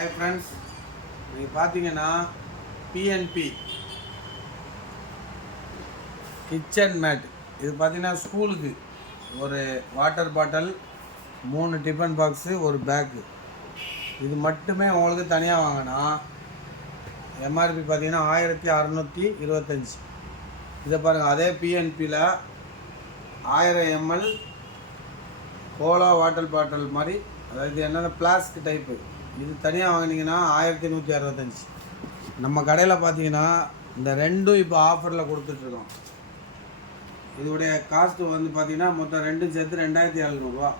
Hi friends, நீங்கள் பார்த்தீங்கன்னா PNB kitchen mat. இது பார்த்தீங்கன்னா ஸ்கூலுக்கு ஒரு வாட்டர் பாட்டில், 3 டிஃபன் பாக்ஸு, ஒரு பேக்கு. இது மட்டுமே உங்களுக்கு தனியாக வாங்கினா எம்ஆர்பி பார்த்தீங்கன்னா 1625. இதை பாருங்கள், அதே பிஎன்பியில் 1000 ml கோலா வாட்டர் பாட்டில் மாதிரி, அதாவது என்னென்ன பிளாஸ்டிக் டைப்பு, இது தனியாக வாங்கினீங்கன்னா 1165. நம்ம கடையில் பார்த்தீங்கன்னா இந்த ரெண்டும் இப்போ ஆஃபரில் கொடுத்துட்ருக்கோம். இதோடைய காஸ்ட்டு வந்து பார்த்திங்கன்னா மொத்தம் ரெண்டும் சேர்த்து 2700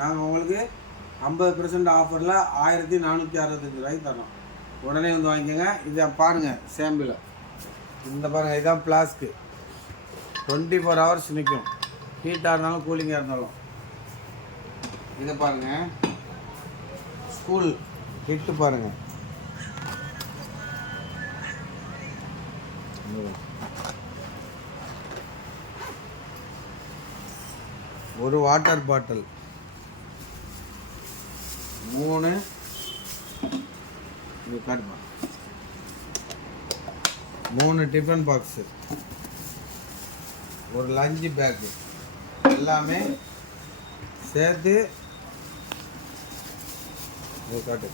நாங்கள் உங்களுக்கு 50% ஆஃபரில் 1465 தரோம். உடனே வந்து வாங்கிக்கோங்க. இதை பாருங்கள், சேம்பிள் இந்த பாருங்கள், இதுதான் ஃப்ளாஸ்க்கு. 24 hours நிற்கும், ஹீட்டாக இருந்தாலும் கூலிங்காக இருந்தாலும். இதை பாருங்கள், ஸ்கூல் ஹிட்டு பாருங்கள். ஒரு வாட்டர் பாட்டில், 3 டிஃபன் பாக்ஸு, ஒரு லஞ்ச் பேக்கு, எல்லாமே சேர்த்து காட்டு.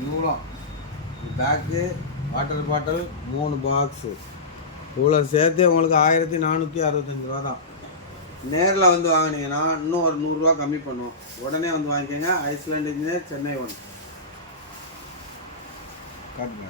இவ்வளோ பேக்கு, வாட்டர் பாட்டில், 3 பாக்ஸு, இவ்வளோ சேர்த்து உங்களுக்கு 1465 தான். நேரில் வந்து வாங்கினீங்கன்னா இன்னும் ஒரு 100 கம்மி பண்ணுவோம். உடனே வந்து வாங்கிக்கோங்க. Island engineer, Chennai 1. காட்டுங்க.